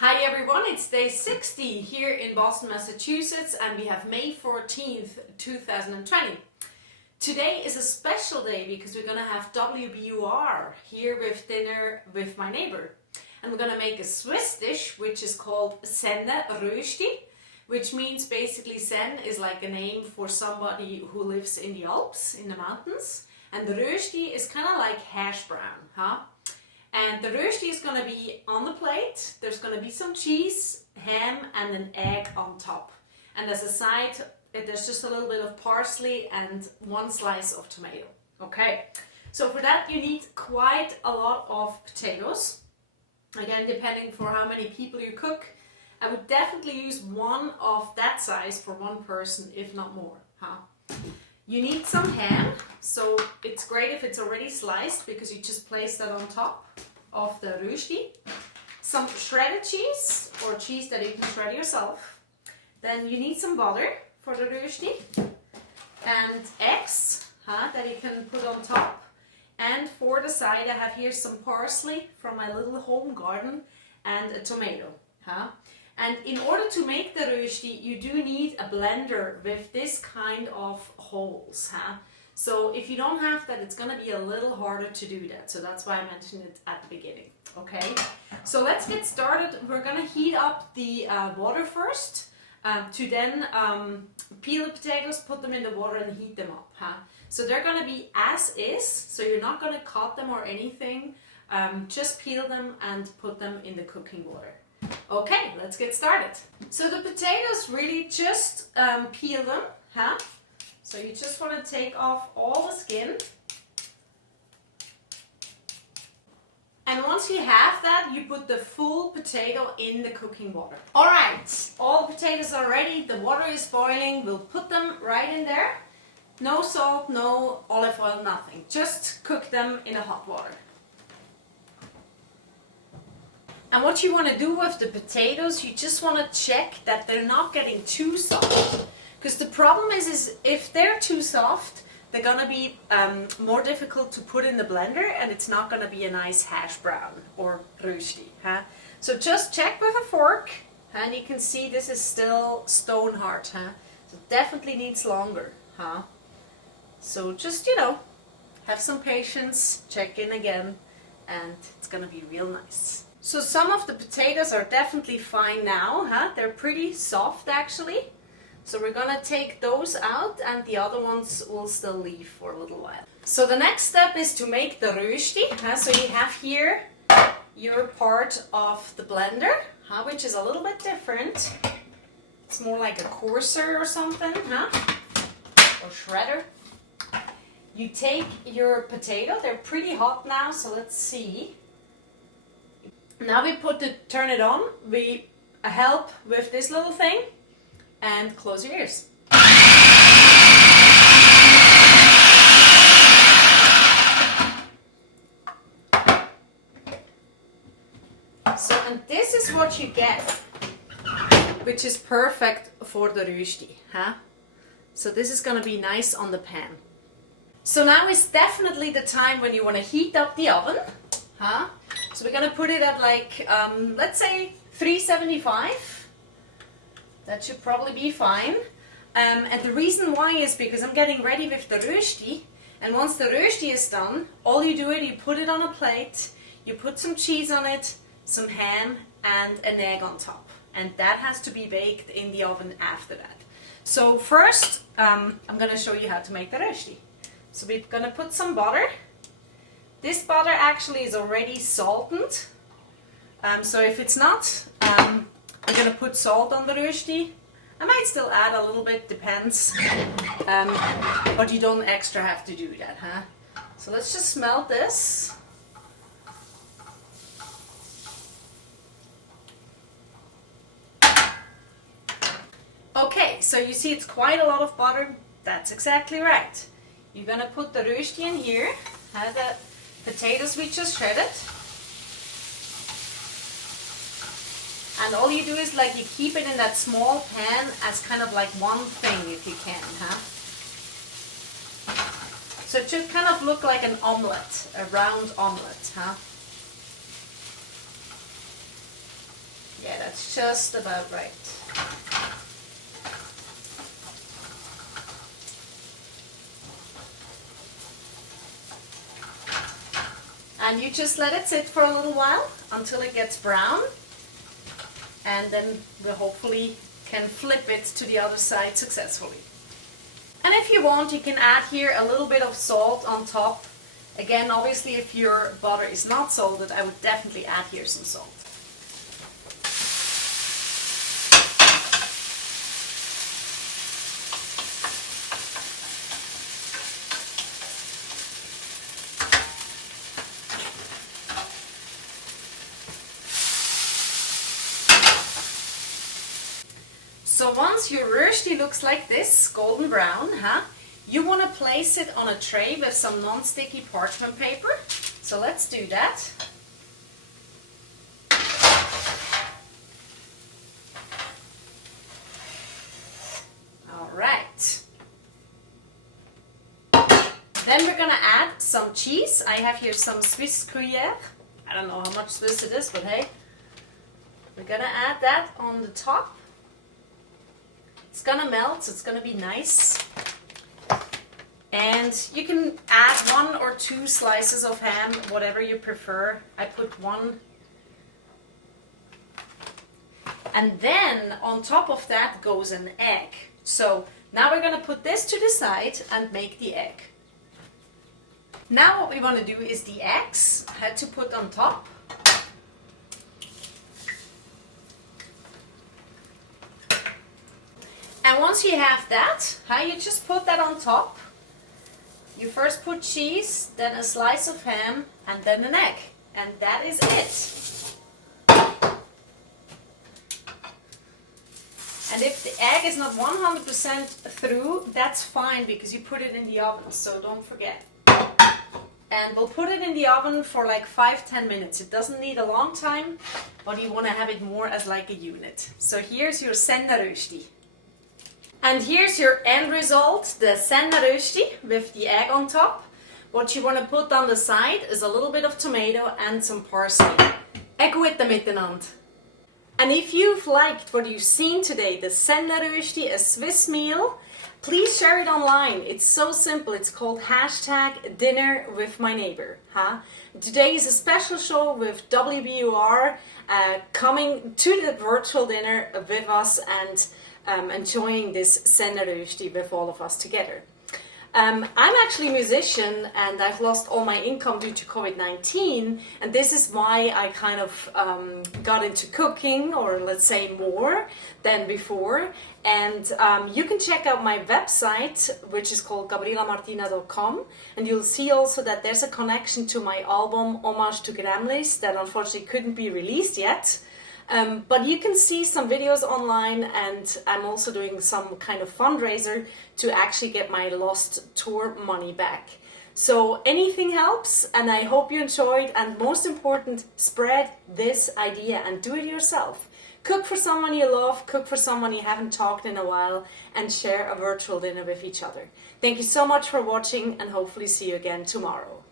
Hi everyone, it's day 60 here in Boston, Massachusetts, and we have May 14th, 2020. Today is a special day because we're going to have WBUR here with dinner with my neighbor. And we're going to make a Swiss dish which is called Senne Röschti, which means basically Senne is like a name for somebody who lives in the Alps, in the mountains. And the Röschti is kind of like hash brown, huh? And the rösti is going to be on the plate. There's going to be some cheese, ham and an egg on top. And as a side, there's just a little bit of parsley and one slice of tomato. Okay, so for that you need quite a lot of potatoes. Again, depending for how many people you cook. I would definitely use one of that size for one person, if not more. Huh? You need some ham, so it's great if it's already sliced because you just place that on top of the rösti. Some shredded cheese or cheese that you can shred yourself. Then you need some butter for the rösti and eggs that you can put on top. And for the side I have here some parsley from my little home garden and a tomato. And in order to make the rösti, you do need a blender with this kind of holes. So if you don't have that, it's going to be a little harder to do that. So that's why I mentioned it at the beginning. Okay, so let's get started. We're going to heat up the water first to then peel the potatoes, put them in the water and heat them up. So they're going to be as is, so you're not going to cut them or anything. Just peel them and put them in the cooking water. Okay, let's get started. So the potatoes, really just peel them. So you just want to take off all the skin. And once you have that, you put the full potato in the cooking water. Alright, all the potatoes are ready, the water is boiling, we'll put them right in there. No salt, no olive oil, nothing. Just cook them in the hot water. And what you want to do with the potatoes, you just want to check that they're not getting too soft. Because the problem is if they're too soft, they're going to be more difficult to put in the blender and it's not going to be a nice hash brown or rösti. So just check with a fork and you can see this is still stone hard. So it definitely needs longer. So just, have some patience, check in again and it's going to be real nice. So some of the potatoes are definitely fine now. They're pretty soft actually. So we're going to take those out and the other ones will still leave for a little while. So the next step is to make the rösti. So you have here your part of the blender, which is a little bit different. It's more like a coarser or something, or shredder. You take your potato, they're pretty hot now, so let's see. Now we turn it on, we help with this little thing and close your ears. So, and this is what you get, which is perfect for the rösti. So this is going to be nice on the pan. So now is definitely the time when you want to heat up the oven. So we're going to put it at like, let's say 375. That should probably be fine. And the reason why is because I'm getting ready with the rösti. And once the rösti is done, all you do is you put it on a plate, you put some cheese on it, some ham and an egg on top. And that has to be baked in the oven after that. So first, I'm going to show you how to make the rösti. So we're going to put some butter. This butter actually is already salted, so if it's not, I'm going to put salt on the rösti. I might still add a little bit, depends, but you don't extra have to do that. So let's just smelt this. Okay, so you see it's quite a lot of butter, that's exactly right. You're going to put the rösti in here, the potatoes we just shredded, and all you do is like you keep it in that small pan as kind of like one thing if you can. So it should kind of look like an omelette, a round omelette. Yeah, that's just about right. And you just let it sit for a little while until it gets brown. And then we hopefully can flip it to the other side successfully. And if you want, you can add here a little bit of salt on top. Again, obviously if your butter is not salted, I would definitely add here some salt. So once your rösti looks like this, golden brown, you want to place it on a tray with some non-sticky parchment paper. So let's do that. All right. Then we're going to add some cheese. I have here some Swiss Gruyere. I don't know how much Swiss it is, but hey. We're going to add that on the top. It's gonna melt, so it's gonna be nice. And you can add 1 or 2 slices of ham, whatever you prefer. I put 1. And then on top of that goes an egg. So now we're gonna put this to the side and make the egg. Now what we want to do is the eggs. I had to put on top. And once you have that, you just put that on top. You first put cheese, then a slice of ham, and then an egg. And that is it. And if the egg is not 100% through, that's fine because you put it in the oven, so don't forget. And we'll put it in the oven for like 5-10 minutes. It doesn't need a long time, but you want to have it more as like a unit. So here's your Senne Röschti. And here's your end result, the Senne Röschti with the egg on top. What you want to put on the side is a little bit of tomato and some parsley. Ecco miteinander. And if you've liked what you've seen today, the Senne Röschti, a Swiss meal, please share it online. It's so simple. It's called #dinnerwithmyneighbor. Today is a special show with WBUR coming to the virtual dinner with us and enjoying this Senne Röschti with all of us together. I'm actually a musician and I've lost all my income due to COVID-19, and this is why I kind of got into cooking, or let's say more than before. And you can check out my website, which is called gabrielamartina.com, and you'll see also that there's a connection to my album Homage to Gremlins that unfortunately couldn't be released yet. But you can see some videos online, and I'm also doing some kind of fundraiser to actually get my lost tour money back. So anything helps, and I hope you enjoyed, and most important, spread this idea and do it yourself. Cook for someone you love, cook for someone you haven't talked in a while, and share a virtual dinner with each other. Thank you so much for watching, and hopefully see you again tomorrow.